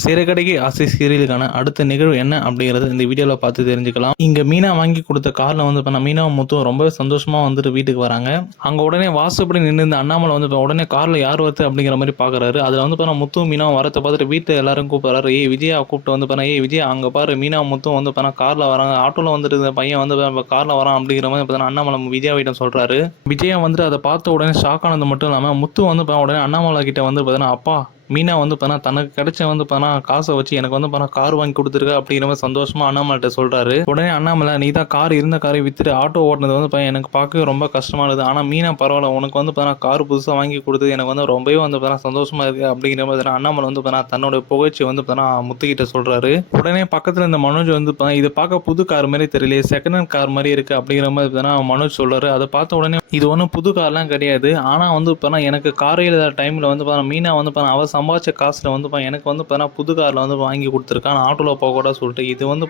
சிறகடிக்க ஆசை சீரியலுக்கான அடுத்த நிகழ்வு என்ன அப்படிங்கிறத இந்த வீடியோவில் பார்த்து தெரிஞ்சுக்கலாம். இங்கே மீனா வாங்கி கொடுத்த காரில் வந்து இப்போ மீனாவும் முத்தும் ரொம்பவே சந்தோஷமாக வந்துட்டு வீட்டுக்கு வராங்க. அங்கே உடனே வாசப்படி நின்று இந்த அண்ணாமலை வந்து உடனே காரில் யார் வருது அப்படிங்கிற மாதிரி பார்க்குறாரு. அதில் வந்து இப்போ முத்தும் மீனாவும் வரத்தை பார்த்துட்டு வீட்டில் எல்லாரும் கூப்பிட்றாரு. விஜயா கூப்பிட்டு வந்து ஏய் விஜயா அங்கே பாரு மீனா முத்தும் வந்து காரில் வராங்க, ஆட்டோவில் வந்துட்டு இந்த பையன் வந்து காரில் வரான் அப்படிங்கிற மாதிரி இப்போ அண்ணாமலை விஜயா வீட்டை சொல்கிறாரு. விஜயா வந்துட்டு அதை பார்த்த உடனே ஷாக் ஆனது மட்டும் இல்லாமல் முத்து வந்து உடனே அண்ணாமலை கிட்ட வந்து பார்த்தீங்கன்னா அப்பா மீனா வந்து தனக்கு கிடைச்ச வந்து காசை வச்சு எனக்கு வந்து கார் வாங்கி கொடுத்துருக்க அப்படிங்கிற மாதிரி சந்தோஷமா அண்ணாமலைகிட்ட சொல்றாரு. உடனே அண்ணாமலை நீ தான் கார் இருந்த காரை வித்துட்டு ஆட்டோ ஓட்டினது வந்து எனக்கு பார்க்கவே ரொம்ப கஷ்டமானது. ஆனால் மீனா பரவாயில்ல, உனக்கு வந்து கார் புதுசாக வாங்கி கொடுத்தது எனக்கு வந்து ரொம்பவே வந்து சந்தோஷமா இருக்கு அப்படிங்கிற மாதிரி அண்ணாமலை வந்து தன்னோட புகழ்ச்சி வந்து முத்துக்கிட்ட சொல்றாரு. உடனே பக்கத்துல இந்த மனோஜ் வந்து இது பார்க்க புது கார் மாதிரி தெரியல, செகண்ட் ஹேண்ட் கார் மாதிரி இருக்கு அப்படிங்கிற மாதிரி மனோஜ் சொல்றாரு. அதை பார்த்த உடனே இது ஒன்றும் புது கார்லாம் கிடையாது, ஆனால் வந்து எனக்கு கார் இல்லாத டைமில் வந்து மீனா வந்து அவ சம்பாதிச்ச காசில் வந்து எனக்கு வந்து புது காரில் வந்து வாங்கி கொடுத்துருக்கான், ஆட்டோவில் போகக்கூட சொல்லிட்டு இது வந்து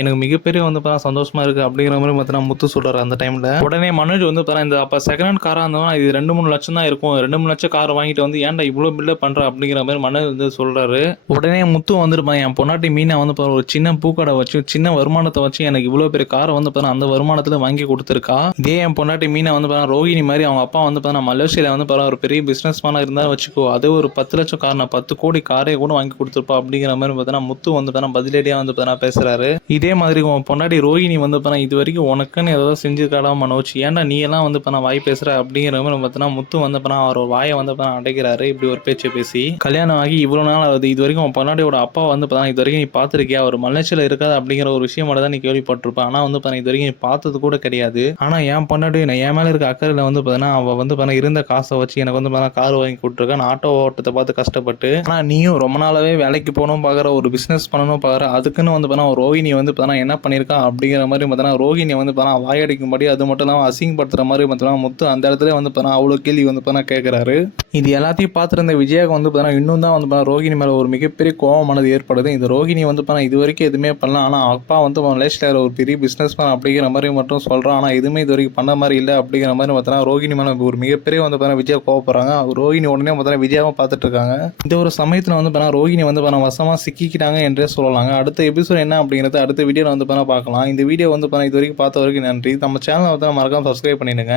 எனக்கு மிகப்பெரிய வந்து சந்தோஷமா இருக்குது அப்படிங்கிற மாதிரி முத்து சொல்கிறார் அந்த டைமில். உடனே மனோஜ் வந்து இந்த அப்போ செகண்ட் ஹேண்ட் காராக இருந்தோம்னா இது 2-3 லட்சம் தான் இருக்கும், 2-3 லட்சம் கார் வாங்கிட்டு வந்து ஏன்டா இவ்வளோ பில்டப் பண்ணுற அப்படிங்கிற மாதிரி மனோஜ் வந்து சொல்கிறாரு. உடனே முத்து வந்துருப்பான் என் பொன்னாட்டி மீனா வந்து ஒரு சின்ன பூக்கடை வச்சு சின்ன வருமானத்தை வச்சு எனக்கு இவ்வளோ பெரிய காரை வந்து அந்த வருமானத்தில் வாங்கி கொடுத்துருக்கா. இதே என் பொன்னாட்டி மீனா வந்து ரோஹிணி மாதிரி அவங்க அப்பா வந்து மலேசியாவில் வந்து ஒரு பெரிய பிஸ்னஸ் மேனாக இருந்தாலும் வச்சுக்கோ, அதே ஒரு 10 லட்சம் கார் 10 கோடி காரே கூட வாங்கி கொடுத்துருப்பா அப்படிங்கிற மாதிரி முத்து வந்து பதிலடியாக வந்து பேசுறாரு. இதே மாதிரி உன் பொன்னாடி ரோஹிணி வந்து இது வரைக்கும் உனக்குன்னு ஏதாவது செஞ்சுக்காடா மனோஜ், ஏன்டா நீ எல்லாம் வந்து வாய் பேசுற அப்படிங்கிற மாதிரி முத்து வந்து அவர் வாயை வந்து அடைக்கிறாரு. இப்படி ஒரு பேச்சு பேசி கல்யாணம் ஆகி இவ்வளவு நாள் ஆகுது, இது வரைக்கும் உன் பொன்னாடியோட அப்பா வந்து இது வரைக்கும் நீ பார்த்திருக்கியா, அவர் மலேசியால இருக்காது அப்படிங்கிற ஒரு விஷயம் மட்டும் தான் நீ கேள்விப்பட்டிருப்ப, ஆனா வந்து இது வரைக்கும் நீ பார்த்தது கூட கிடையாது. ஆனா என் பொன்னாடி என் மேல இருக்க அக்கறையில வந்து அவ வந்து இருந்த காசை வச்சு எனக்கு வந்து கார் வாங்கி கொடுத்துருக்கான், ஆட்டோ ஓட்டத்தை பார்த்து கஷ்டப்பட்டு. ஆனா நீயும் ரொம்ப நாளாவே வேலைக்கு போகணும் பாக்குற, ஒரு பிசினஸ் பண்ணணும் பாக்குற, அதுக்குன்னு வந்து ரோஹிணி வந்து என்ன பண்ணிருக்கா அப்படிங்கிற மாதிரி ரோஹிணி வந்து வாயடிக்கும்படி அது மட்டும் இல்லாம அசிங்கப்படுத்துற மாதிரி முத்து அந்த இடத்துல வந்து அவ்வளவு கேள்வி வந்து கேட்கிறாரு. இது எல்லாத்தையும் பார்த்துருந்த விஜயாவுக்கு வந்து இன்னும் தான் வந்து ரோஹிணி மேல ஒரு மிகப்பெரிய கோபமானது ஏற்படுது. இந்த ரோஹிணி வந்து இது வரைக்கும் எதுவுமே பண்ணலாம், ஆனா அப்பா வந்து மலேசியாவில் ஒரு பெரிய பிசினஸ் மேன் அப்படிங்கிற மாதிரி மட்டும் சொல்றான், ஆனா எதுவுமே இது வரைக்கும் பண்ண மாதிரி இல்லை அப்படிங்கிற மாதிரி ரோஹிணி மேல ஒரு மிகப்பெரிய வந்து விஜயா கோவப்படுறாங்க. ரோஹிணி உடனே விஜயாவும் பார்த்துட்டு இருக்காங்க. இந்த ஒரு சமயத்தில் வந்து ரோஹிணி வந்து வசமாக சிக்கிக்கிட்டாங்க என்றே சொல்லலாங்க. அடுத்த எபிசோட் என்ன அப்படிங்கிறது அடுத்த வீடியோவில் வந்து பார்க்கலாம். இந்த வீடியோ வந்து இது வரைக்கும் பார்த்த வரைக்கும் நன்றி. நம்ம சேனலை வந்து மறக்காம சப்ஸ்கிரைப் பண்ணிடுங்க.